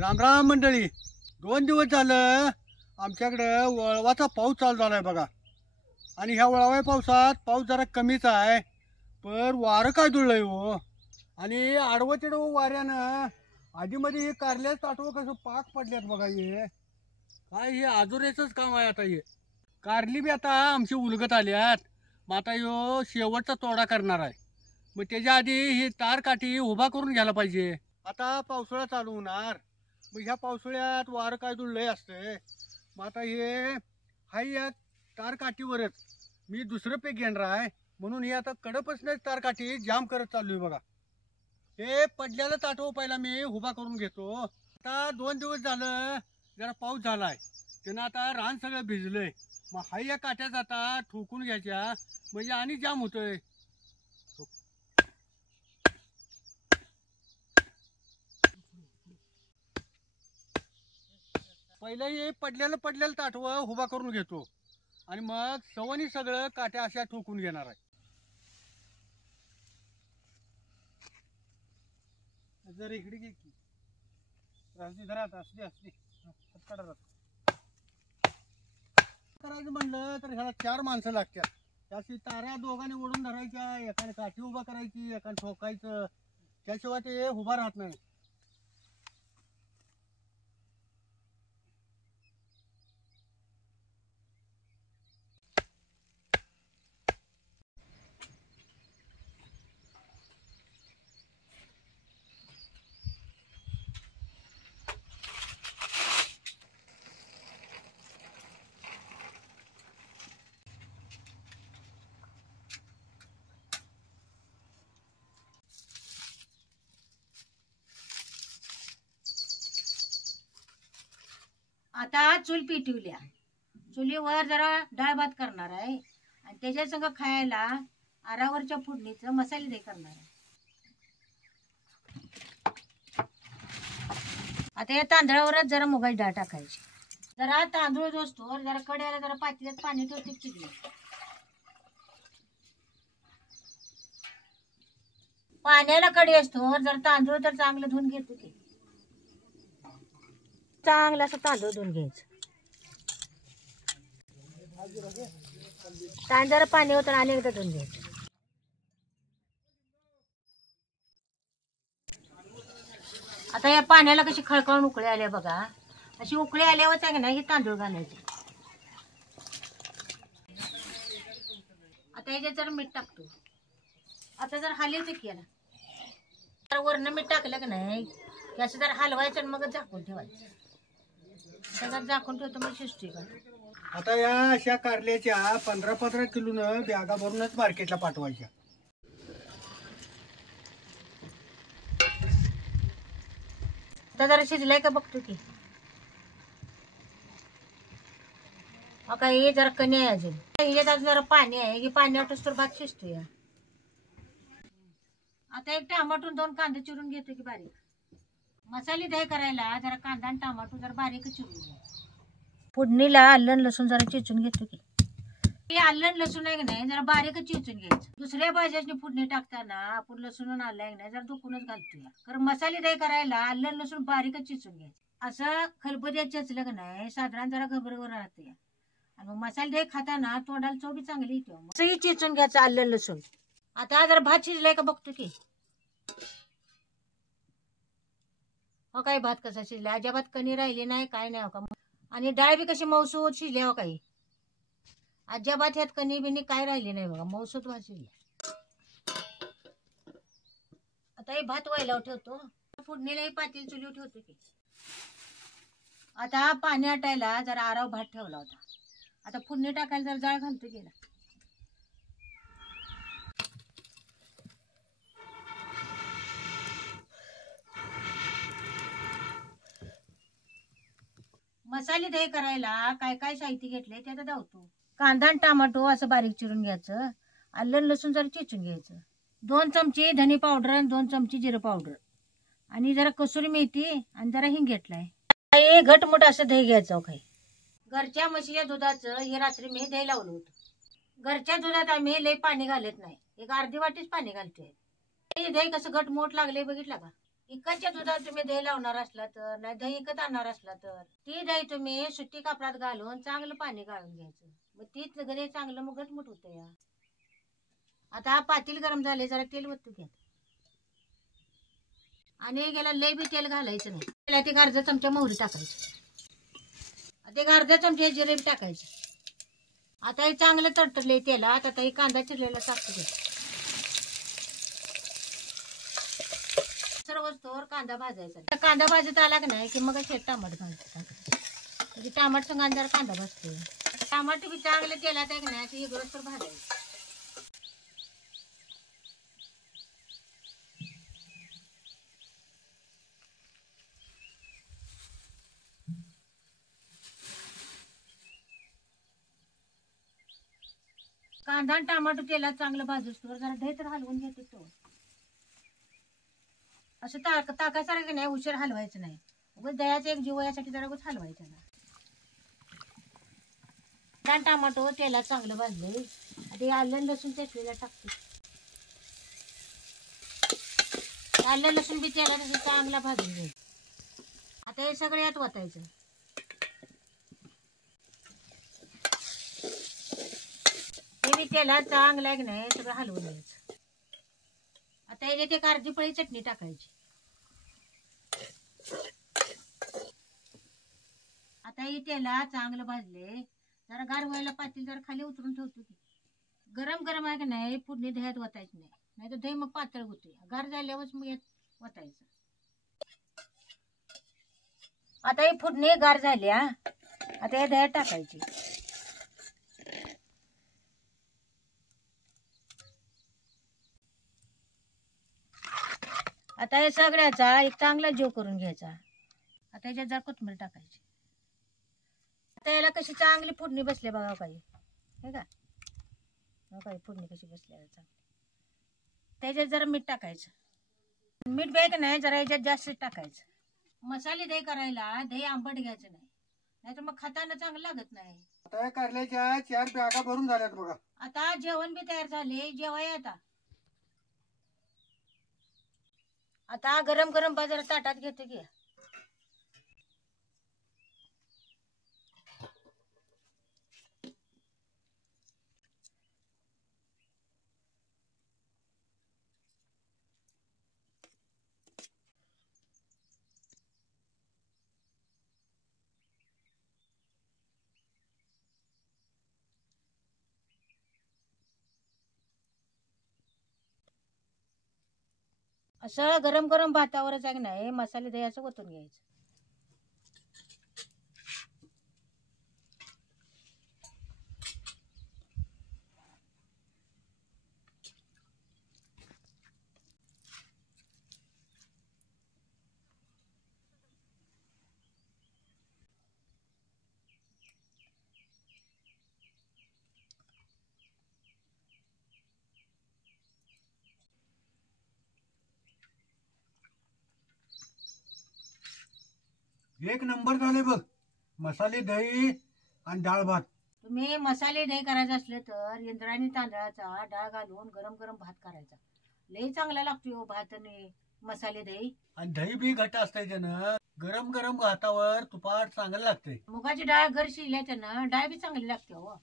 राम राम मंडळी. 2 दिवस झालं आमच्याकडं वळवाचा पाऊस चालू झाला आहे बघा. आणि ह्या वळवा पावसात पाऊस जरा कमीच आहे, पण वारं काय धुळलंय हो. आणि आडवं चिडवं वाऱ्यानं आधीमध्ये हे कारल्याच ताटवं कसं पाक पडल्यात बघा. हे काय हे आजुरेचंच काम आहे. आता हे कारली बी आता आमची उलगत आल्यात. मग आता ह्यो शेवटचा तोडा करणार आहे. मग त्याच्या आधी ही तार काठी उभा करून घ्यायला पाहिजे. आता पावसाळा चालू होणार, मग ह्या पावसाळ्यात वारं काय दुळलंय असतंय. मग आता हे हाय या तार काठीवरच मी दुसरं पीक घेणार आहे, म्हणून हे आता कडपासूनच तार काठी जाम करत चाललोय बघा. हे पडल्याला ताटव पहिला मी उभा करून घेतो. आता 2 दिवस झालं जरा पाऊस झालाय, त्यानं आता रान सगळं भिजलंय. मग हाय या काठ्या जाता ठोकून घ्यायच्या, म्हणजे आणि जाम होतोय. पहिलं हे पडलेलं ताटवं उभा करून घेतो आणि मग सवनी सगळं काट्या अशा ठोकून घेणार आहे. जर इकडे घे की धरात असली करायचं म्हणलं तर ह्याला 4 माणसं लागतात. त्याची तारा दोघांनी ओढून धरायच्या, एकाने काठी उभा करायची, एकाने ठोकायचं. त्याशिवाय ते उभा राहत नाही. आता चूल पेटवल्या, चुलीवर जरा डाळ भात करणार आहे आणि त्याच्या संग खायला आरावरच्या फोडणीचं मसाले दही करणार आहे. आता या तांदळावरच जरा मुगाची डाळ टाकायची. जरा तांदूळ जोसतो जरा कड्याला जरा पातेल्यात पाणी ठेवते चिकले. पाण्याला कडी असतो जर तांदूळ तर चांगलं धुवून घेतो की. चांगलं असं तांदूळ धुवून घ्यायचं. तांदळाला पाणी होतं आणि एकदा धुवून घ्यायचं. आता या पाण्याला कशी खळखळून उकळी आल्या बघा. अशी उकळी आल्यावर आहे ना हे तांदूळ घालायचे. आता याच्यात जरा मीठ टाकतो. आता जर हलवते की याला जरा वरनं मीठ टाकलं का नाही की असं जरा हलवायचं आणि मग झाकून ठेवायचं. सगळं झाकून ठेवतो मग शिजते का. आता या अशा कारल्याच्या 15-15 किलोनं बॅगा भरूनच मार्केटला पाठवायच्या. आता जरा शिजलाय का बघतो की. का हे जरा कमी आहे अजून. याच्यात अजून जरा पाणी आहे की पाणी आटोस तर भात शिजतो या. आता एक टमाटो 2 कांदे चिरून घेतो की बारीक. मसाले दही करायला जरा कांदा आणि टमाटो जरा बारीक चिरून घ्या. फोडणीला आलं लसूण जरा चिचून घेतो की. हे आलं लसूण आहे की नाही जरा बारीक चिचून घ्यायचं. दुसऱ्या भाज्याची फोडणी टाकताना आपण लसूण आलं आहे नाही जरा दुखूनच घालतो या. कारण मसाले दही करायला आलं लसूण बारीकच चिचून घ्यायचं. असं खलबत्यात चिचलं का नाही साधारण जरा घबरवर राहते या. आणि मसाले दही खाताना तोंडाला चव बी चांगली येते. असंही चिचून घ्यायचं आलं लसूण. आता जरा भात शिजलाय का बघतो की. हो काय भात कसा शिजला अजिबात कणी राहिली नाही काय नाही. हो का आणि डाळ बी कशी मऊसूत शिजली. हो काही अजिबात ह्यात कणी बिनी काय राहिली नाही बघा. मऊसूत भात शिजली. आता हे भात व्हायला ठेवतो. फोडणीलाही पातेली चुलीवर ठेवतो की. आता पाणी आटायला जरा आराव भात ठेवला होता. आता फोडणी टाकायला जरा जाळ घालतो गेला. मसाले दही करायला काय काय साहित्य घेतले ते आता धावतो. कांदा आणि टमाटो असं बारीक चिरून घ्यायचं. आलं लसूण जरा चिचून घ्यायचं. 2 चमचे धने पावडर आणि 2 चमचे जिरं पावडर आणि जरा कसुरी मेथी आणि जरा हिंग घेतलाय. हे घटमुट असं दही घ्यायचं. काही घरच्या म्हशीच्या दुधाचं हे रात्री मी दही लावलं होतं. घरच्या दुधात आम्ही लय पाणी घालत नाही. एक अर्धी वाटीच पाणी घालतोय. हे दही कसं घटमुट लागले बघितलं का. इकडच्या दुधात तुम्ही दही लावणार असला तर नाही दही इकत आणणार असला तर ती दही तुम्ही सुती कापडात घालून चांगलं पाणी गाळून घ्यायचं. मग तीच दही चांगलं मग घटमुट होतं या. आता हा पातेल गरम झाले जरा तेल वतू घ्या आणि गेला लय बी तेल घालायचं नाही. त्याला ते अर्धा चमचा मोहरी टाकायची. ते अर्धा चमचा जिरे टाकायचे. आता हे चांगलं तडतडले तेलात. आता हे कांदा चिरलेला टाकतो घ्या. सर्व वस्तूवर कांदा भाजायचा. कांदा भाजत आला की नाही की मग टमाटर भाजायचं. म्हणजे टमाटर संग जरा कांदा भाजतो. टमाटर बी चांगले तेलात आहे की नाही ते गरज तर भाजायचं. कांदा आणि टमाटर तेलात चांगलं भाजतो. जरा दही तर हलवून घेतो तो. असं ताकासारखं नाही उशीर हलवायचं नाही. उगाच दह्याचा एक जीव यासाठी जरा उगाच हलवायचं ना. कांदा टमाटो तेलात चांगलं भाजले. आता आलं लसूण चटणीला टाकतो. आलं लसूण बी तेलात असं चांगला भाजून घ्यायचं. आता हे सगळं यात ओतायचं. हे बी तेलात चांगलं आहे की नाही सगळं हलवून घ्यायचं. आता याच्यात एक अर्धी पळी चटणी टाकायची. आता हे तेलात चांगलं भाजले. जरा गार व्हायला पातेल जरा खाली उतरून ठेवतो की. गरम गरम आहे की नाही फोडणी दह्यात ओतायचं नाही. नाही तर दही मग पातळ होते. गार झाल्यावरच मग यात ओतायचं. आता ही फोडणी गार झाली. आता या दह्यात टाकायची. आता हे सगळ्याचा एक चांगला जीव करून घ्यायचा. आता याच्यात जरा कोथिंबीर टाकायची. आता याला कशी चांगली फोडणी बसली बघा काही हे का काही फोडणी कशी बसली चांगली. त्याच्यात जरा मीठ टाकायचं. मीठ बॅग नाही जरा याच्यात जास्त टाकायचं. मसाले दही करायला दही आंबट घ्यायचं नाही. नाहीतर मग खाताना चांगलं लागत नाही. आता या कारल्याच्या 4 बॅगा भरून झाल्यात बघा. आता जेवण बी तयार झाले. जेवाय आता गरम गरम बाजारात ताटात घेतो की. असं गरम गरम भातावरच आहे की नाही मसाले दही असं ओतून घ्यायचं. एक नंबर झाले बघ. मसाले दही आणि डाळ भात. तुम्ही मसाले दही करायचं असले तर इंद्रायणी तांदळाचा डाळ घालून गरम गरम भात करायचा. लई चांगला लागतो भात आणि मसाले दही. आणि दही बी घट असते त्यानं. गरम गरम भातावर तुपाट चांगलं लागते. मुगाची डाळ घर शिजल्या त्यानं डाळ बी चांगली लागते हो.